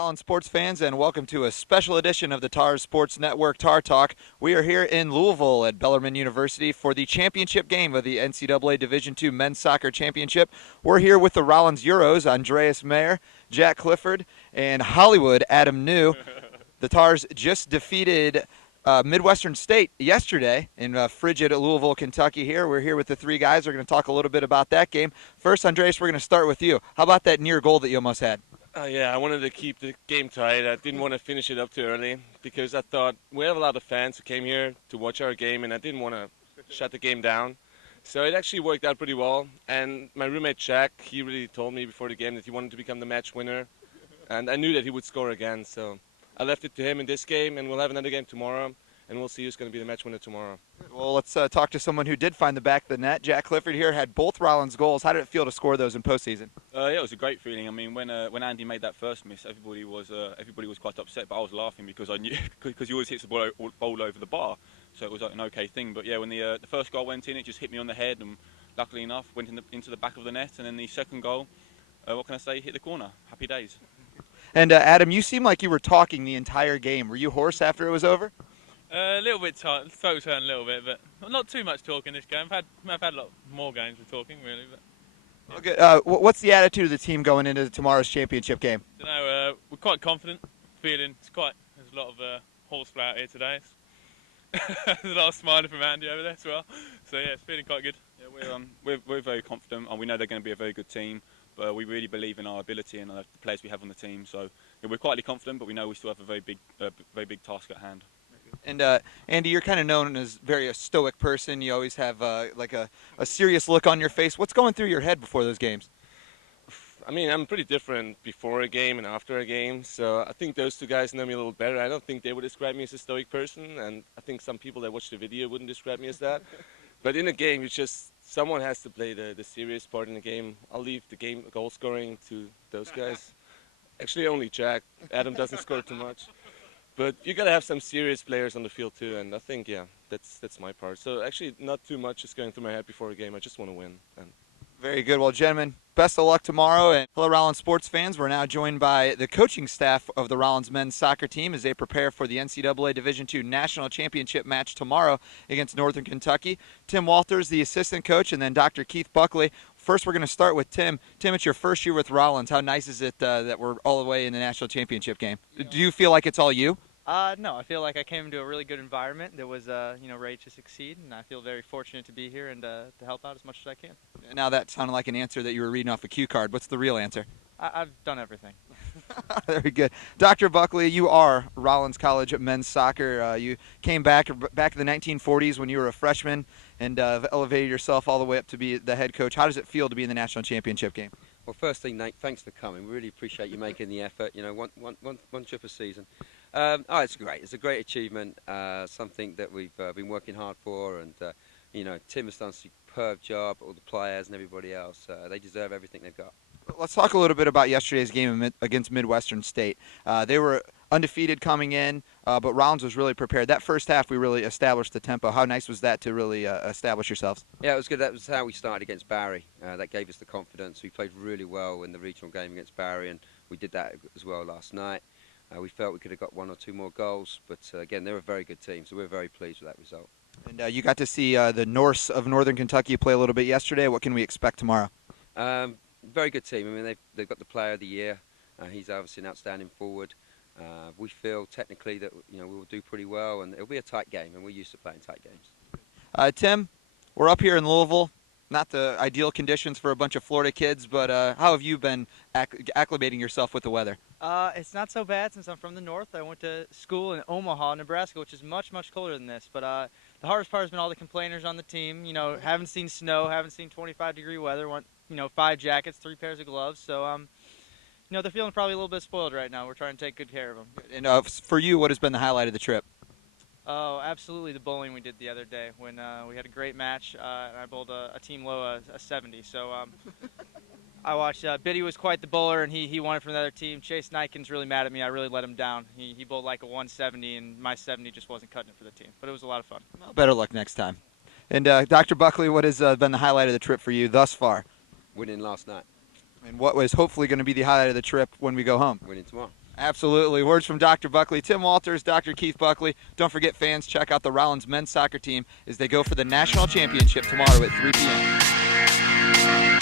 Rollins sports fans, and welcome to a special edition of the Tars Sports Network Tar Talk. We are here in Louisville at Bellarmine University for the championship game of the NCAA Division II Men's Soccer Championship. We're here with the Rollins Euros, Andreas Mayer, Jack Clifford, and Hollywood Adam New. The Tars just defeated Midwestern State yesterday in frigid Louisville, Kentucky. We're here with the three guys. We're going to talk a little bit about that game. First, Andreas, we're going to start with you. How about that near goal that you almost had? Yeah, I wanted to keep the game tight. I didn't want to finish it up too early because I thought we have a lot of fans who came here to watch our game, and I didn't want to shut the game down. So it actually worked out pretty well. And my roommate Jack, he really told me before the game that he wanted to become the match winner, and I knew that he would score again. So I left it to him in this game, and we'll have another game tomorrow, and we'll see who's going to be the match winner tomorrow. Well, let's talk to someone who did find the back of the net. Jack Clifford here had both Rollins goals. How did it feel to score those in postseason? Yeah, it was a great feeling. I mean, when Andy made that first miss, everybody was quite upset, but I was laughing because I knew because he always hits the ball over the bar, so it was like an okay thing. But yeah, when the first goal went in, it just hit me on the head, and luckily enough, went into the back of the net. And then the second goal, what can I say, hit the corner. Happy days. And Adam, you seemed like you were talking the entire game. Were you hoarse after it was over? A little bit tight, throat's hurting a little bit, but not too much talking this game. I've had a lot more games with talking, really. But yeah. Okay. What's the attitude of the team going into tomorrow's championship game? We're quite confident, feeling there's a lot of horsefly out here today. There's a lot of smiling from Andy over there as well. So yeah, it's feeling quite good. Yeah, we're very confident, and we know they're going to be a very good team. But we really believe in our ability and the players we have on the team. So yeah, we're quietly confident, but we know we still have a very big task at hand. And Andy, you're kind of known as a stoic person. You always have like a serious look on your face. What's going through your head before those games? I mean, I'm pretty different before a game and after a game, so I think those two guys know me a little better. I don't think they would describe me as a stoic person, and I think some people that watch the video wouldn't describe me as that. But in a game, someone has to play the serious part in the game. I'll leave the goal scoring to those guys. Actually, only Jack. Adam doesn't score too much. But you got to have some serious players on the field too, and I think, yeah, that's my part. So actually, not too much is going through my head before a game. I just want to win. Very good. Well, gentlemen, best of luck tomorrow. And hello, Rollins sports fans. We're now joined by the coaching staff of the Rollins men's soccer team as they prepare for the NCAA Division II National Championship match tomorrow against Northern Kentucky. Tim Walters, the assistant coach, and then Dr. Keith Buckley. First, we're going to start with Tim. Tim, it's your first year with Rollins. How nice is it that we're all the way in the national championship game? Do you feel like it's all you? No, I feel like I came into a really good environment that was, ready to succeed, and I feel very fortunate to be here and to help out as much as I can. Now that sounded like an answer that you were reading off a cue card. What's the real answer? I've done everything. Very good. Dr. Buckley, you are Rollins College men's soccer. You came back in the 1940s when you were a freshman and elevated yourself all the way up to be the head coach. How does it feel to be in the national championship game? Well, first thing, Nate, thanks for coming. We really appreciate you making the effort. One trip a season. It's great. It's a great achievement. Something that we've been working hard for, and Tim has done a superb job. All the players and everybody else, they deserve everything they've got. Let's talk a little bit about yesterday's game against Midwestern State. They were undefeated coming in, but Rollins was really prepared. That first half, we really established the tempo. How nice was that to really establish yourselves? Yeah, it was good. That was how we started against Barry. That gave us the confidence. We played really well in the regional game against Barry, and we did that as well last night. We felt we could have got one or two more goals, but again, they're a very good team, so we're very pleased with that result. And you got to see the Norse of Northern Kentucky play a little bit yesterday. What can we expect tomorrow? Very good team. I mean, they've got the Player of the Year. He's obviously an outstanding forward. We feel technically that we will do pretty well, and it'll be a tight game, and we're used to playing tight games. Tim, we're up here in Louisville. Not the ideal conditions for a bunch of Florida kids, but how have you been acclimating yourself with the weather? It's not so bad since I'm from the north. I went to school in Omaha, Nebraska, which is much, much colder than this. But the hardest part has been all the complainers on the team. Haven't seen snow, haven't seen 25-degree weather. Want 5 jackets, 3 pairs of gloves. So they're feeling probably a little bit spoiled right now. We're trying to take good care of them. And for you, what has been the highlight of the trip? Oh, absolutely the bowling we did the other day when we had a great match, and I bowled a team low a 70. So I watched Biddy was quite the bowler, and he won it from the other team. Chase Niken's really mad at me. I really let him down. He bowled like a 170, and my 70 just wasn't cutting it for the team. But it was a lot of fun. Well, better luck next time. And Dr. Buckley, what has been the highlight of the trip for you thus far? Winning last night. And what was hopefully going to be the highlight of the trip when we go home? Winning tomorrow. Absolutely. Words from Dr. Buckley. Tim Walters, Dr. Keith Buckley. Don't forget, fans, check out the Rollins men's soccer team as they go for the national championship tomorrow at 3 p.m.